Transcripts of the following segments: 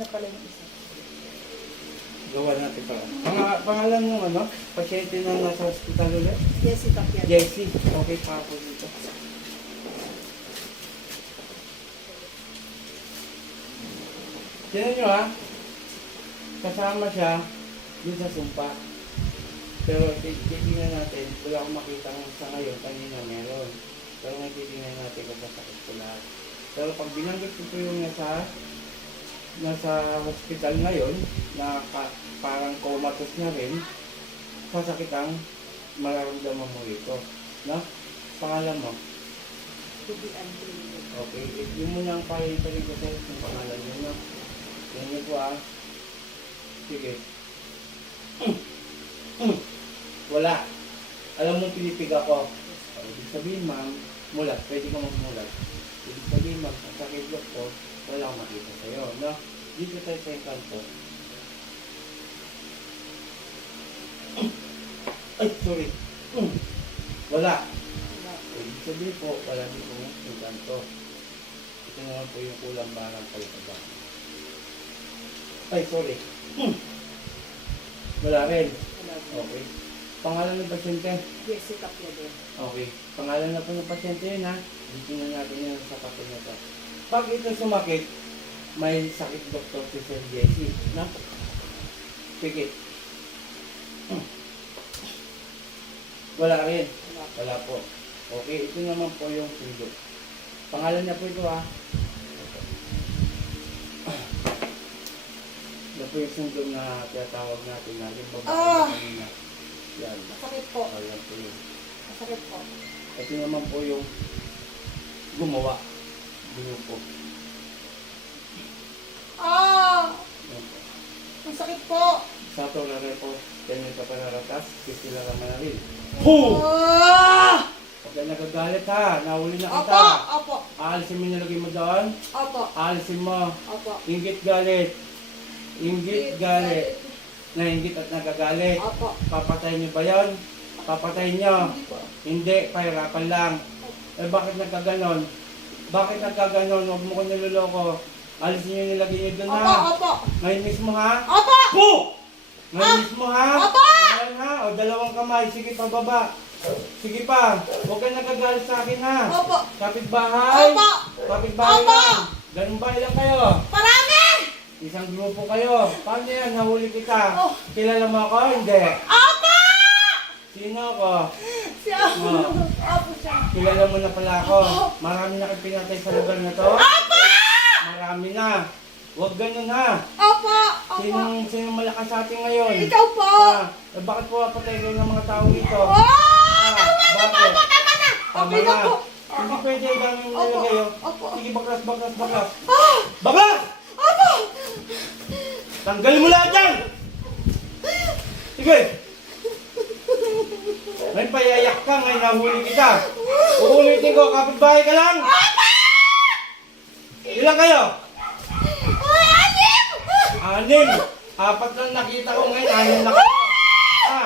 na pala yung isa. Gawa natin para. Pang pangalan ng ano? Pasyente na nasa hospital ulit? Jessie Tapian. Jessie. Okay pa ako dito. Tinan nyo ha. Kasama siya dun sa sumpa. Pero tit- titingnan natin, wala akong makita ng sa ngayon, kanina meron. Pero ngayon titingnan natin kung sasakit ko lahat. Pero pag binanggit ko po yung nasa nasa hospital ngayon, na ka- parang comatose na rin, sasakit ang mararamdaman mo ito. No? Pangalan mo? Tubian Clinic. Okay, i- yun mo lang pakipalig ko sa'yo yung pangalan mo, no? Yan niyo po ah. Sige. Wala. Alam mo pinipig ako. Oh, Ibig sabihin, ma'am, mulat. Pwede ka magmulat. Ibig sabihin, sakit ko, wala akong makita sa'yo, no? Dito tayo sa kanto. Ay, sorry. Wala. Wala. Ibig sabihin po, wala dito yung kanto. Ito naman po yung kulang barang kayo ba. Ay, sorry. Wala rin. Okay. Pangalan ng pasyente? Jessie Tapian din. Okay. Pangalan na po ng pasyente yun ha. Dito na natin yan sa papel na to. Pag ito sumakit, may sakit doktor si Sir Jessie. Na? Pikit. Wala rin. Wala. Wala po. Okay, ito naman po yung sundo. Pangalan niya po ito ha. Ito po yung sundo na tinatawag natin na yung babae Ah! kanina. Yan. Masakit po. Ayan po yun. Masakit po. Ito naman po yung gumawa. Grupo. Ah! Yan po. Masakit po. Sa ito na rin po, ganyan ka panaratas, kisila ka manaril. Ah! Huwag ka nagagalit ha, nahuli na Opo! kita. Opo! Aalisin mo yung nilagay mo doon, Opo! aalisin mo. Opo! Ingit galit. Ingit galit. Nainggit at nagagalit. Opo! Papatayin niyo ba yon? Papatayin niyo. Hindi po. Hindi, pahirapan lang. Eh bakit nagkaganon? Bakit nagkaganon? Huwag mo ko niloloko. Alisin niyo nilagay niyo doon Opo! ha. Opo! Ngayon mismo ha. Opo! Po! Ngayon mismo ha. Opo! Ngayon ha. O dalawang kamay. Sige pababa. Sige pa. Huwag ka nagagalit sa akin ha. Opo! Kapitbahay. Opo! Kapitbahay Opo! lang. Ganun ba ilang kayo? Marami! Isang grupo kayo. Paano yan? Nahuli kita. Oh. Kilala mo ako? Hindi. Opo! Sino ako? Siya! Opo siya! Kilala mo na pala ako. Marami na kang pinatay sa lugar na to. Opo! Marami na. Huwag ganun ha. Opo! Opo! Sinong, sinong malakas sa atin ngayon? Ikaw po! Ah, eh, bakit po papatay kayo ng mga tao dito? Oh! Ah, Tama na! Tama, tama na! Tama na! Hindi pwede Opo. nilagay oh. Sige, baklas, baklas, baklas. Ah! Baklas! Opo! Tanggalin mo lahat yan! Sige! May payayak ka, ngayon nahuli kita. Uulitin ko, kapitbahay ka lang! Ilan kayo? Ay, anim! Anim! Apat lang nakita ko ngayon, anim na kayo. Ha?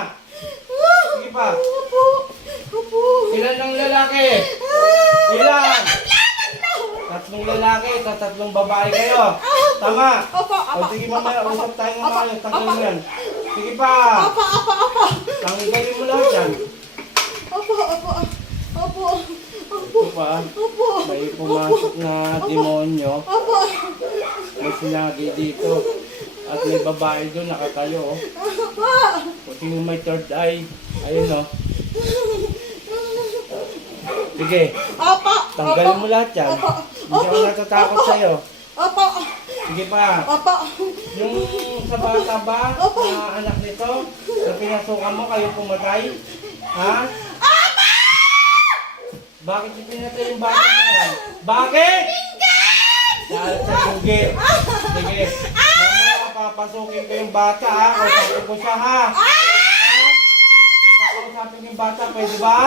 Sige pa. Ilan ng lalaki? Ilan? Tatlong lalaki, tatlong babae kayo. Tama. Opo! O Opo! sige mamaya, usap tayo maayos. Tanggalin mo yan. Sige pa. Opo! Opo! Opo! Tanggalin mo lahat yan. Opo! Opo! Opo! Opo! Ito pa. Opo! May pumasok na demonyo. Opo! May sinagi dito. At may babae doon nakatayo. Oh. Opo! Kung sino may third eye. Ayun oh. Sige, Opo! tanggalin mo lahat yan. Opo! Hindi ako natatakot sa'yo. Opo! Sige pa. Opo! Yung sa bata ba, Opo. na anak nito, na pinasukan mo, kayo pumatay? Ha? Bakit yung pinatay yung bata na yan? Bakit? Dahil sa inggit. Sige. Mamaya papasukin ko yung bata ha. Kausapin ko siya ha. Ha? Kakausapin yung bata, pwede ba?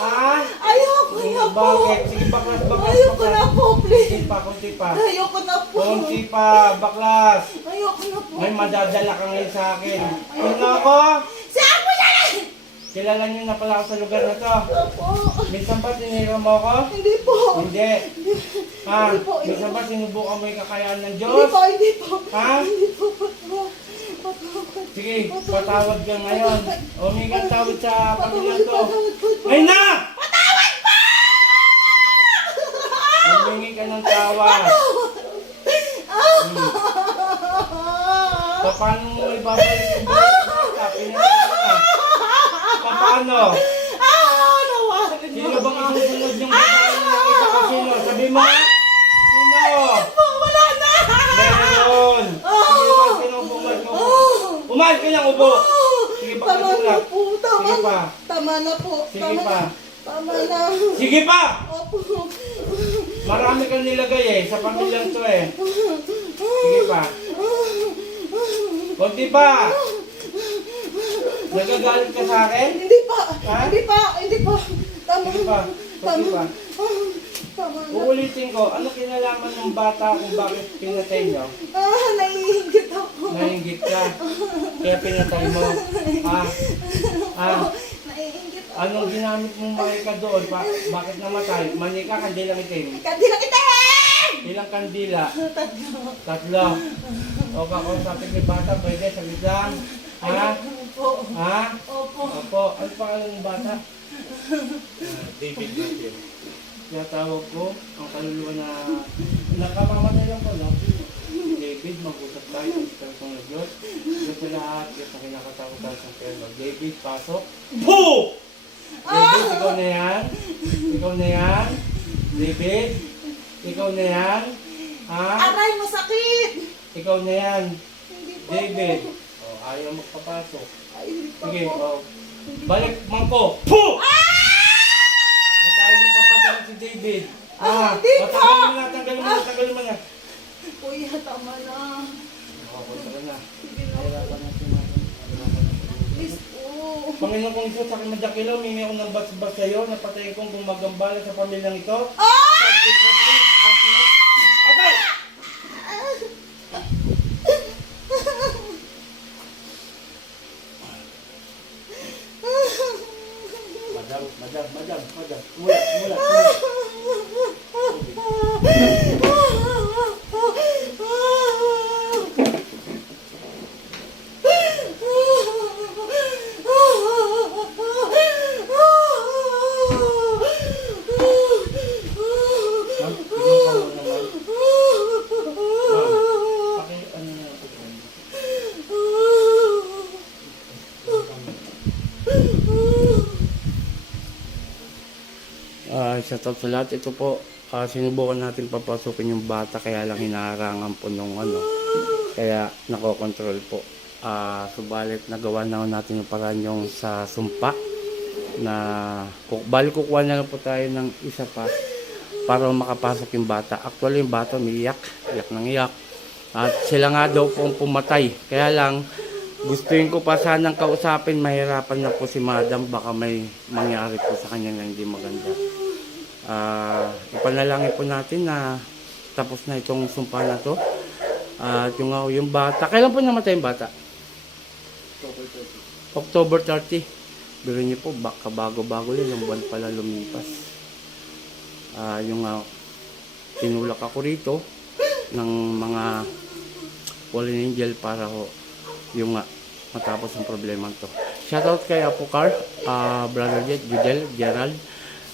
Ha? Ayoko na po! Bakit? Sige, baklas, baklas, Ayoko na baklas. po, Kunti pa, kunti pa. Ayoko na po! Kunti pa, baklas. Ayoko na po! May madadala ka ngayon sa akin. Sino ako? Si Apo siya! kilala niyo na pala ako sa lugar na to. Opo. Minsan ba tinira mo ako? Hindi po. Hindi. Ha? Hindi po, hindi Minsan ba sinubukan mo yung kakayahan ng Hindi Diyos? po, hindi po. Ha? Hindi po. Sige, patawad ka ngayon. Ka tawad sa pamilyang to. Ngayon na! Ka ng tawad. Hmm. Pa- Paano mo ibabalik yung na. Pa- Paano? Ah, Sino bang isusunod yung babae na nakita ko sino? Sabi mo? Sino? Wala na. Meron! Sige pa, sino ka ng upo! Sige pa, Tama na po. Tama pa. Tama na po. Sige pa. na. Tama na. Sige pa! Opo. Marami kang nilagay eh, sa pamilyang to eh. Sige pa. Kunti pa! Nagagalit ka sa akin? Hindi pa. Ha? Hindi pa. Hindi pa. Tama Sige pa. Kunti pa. Tama. Uulitin ko, ano kinalaman ng bata kung bakit pinatay nyo? Ah, naiingit ako. Nainggit ka. Kaya pinatay mo. Ah, ah, Naiingit ako. Anong ginamit mong marika doon? Pa, bakit namatay? Manika, kandila itim. Kandila kita! Ilang kandila? Tatlo. Tatlo. O kakausapin ni bata, pwede, saglit lang. Ha? Opo. Ha? Opo. Opo, ano pangalan ng bata? David Matthew. Tinatawag ko ang kaluluwa na nakamamatay lang ko, no? David, mag-usap tayo sa Espiritu ng Diyos. Diyos sa lahat, Diyos na kinakatakutan sa Pero. David, pasok. Boo! David, ikaw na yan. Ikaw na yan. David, ikaw na yan. Ha? Aray mo sakit! Ikaw na yan. Hindi po David. po. Oh, ayaw magpapasok. Ay, hindi pa Sige, po. oh. Balik, mangko. Puh! Ba't tayo niyo papasok si David? Ah, Ah, hindi po! tanggalin mo na, tanggalin mo na, tanggalin mo na. Kuya, tama na. Tara na. Sige na. Nahirapan na si Mama. Nahirapan Please po. Panginoon kong sa aking madakilaw, mingi ako ng basbas sa iyo, napatayin kong gumagambala sa pamilyang ito. Ah! Agay! Madam, madam, madam, madam. Mula, mula. Ma'am, ikaw ka muna, ma'am. Ma'am, paki, ano na ito, ma'am? Ah, sa top sa lahat, ito po, ah, sinubukan natin papasukin yung bata kaya lang hinaharangan po nung ano. Kaya nakokontrol po. Ah, subalit nagawa na natin yung paraan yung sa sumpa na bali kukuha na lang po tayo ng isa pa para makapasok yung bata. Actually, yung bata umiiyak, iyak ng iyak. At sila nga daw po pumatay. Kaya lang, gustuin ko pa sanang kausapin, mahirapan na po si madam, baka may mangyari po sa kanya na hindi maganda. Ah, ipanalangin po natin na tapos na itong sumpa na to. At yung, ah, yung bata, kailan po namatay yung bata? October 30. Biro niyo po, baka bago-bago yun, yung buwan pala lumipas. Ah, yung ah, tinulak ako rito ng mga fallen angel para ho yung nga matapos ang problema to. Shoutout kay Apo Car, ah, Brother Jet, Judel, Gerald,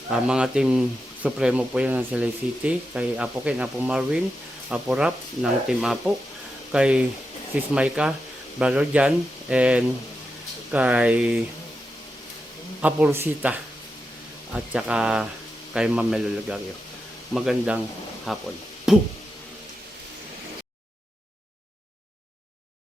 ah, mga team Supremo po yan ng Silay City, kay Apo Ken, Apo Marvin, Apo Rap ng Team Apo, kay Sis Maika, Brother Jan, and kay Apo Rosita, at saka kay Ma'am Melo Lagario. Magandang hapon. Puh!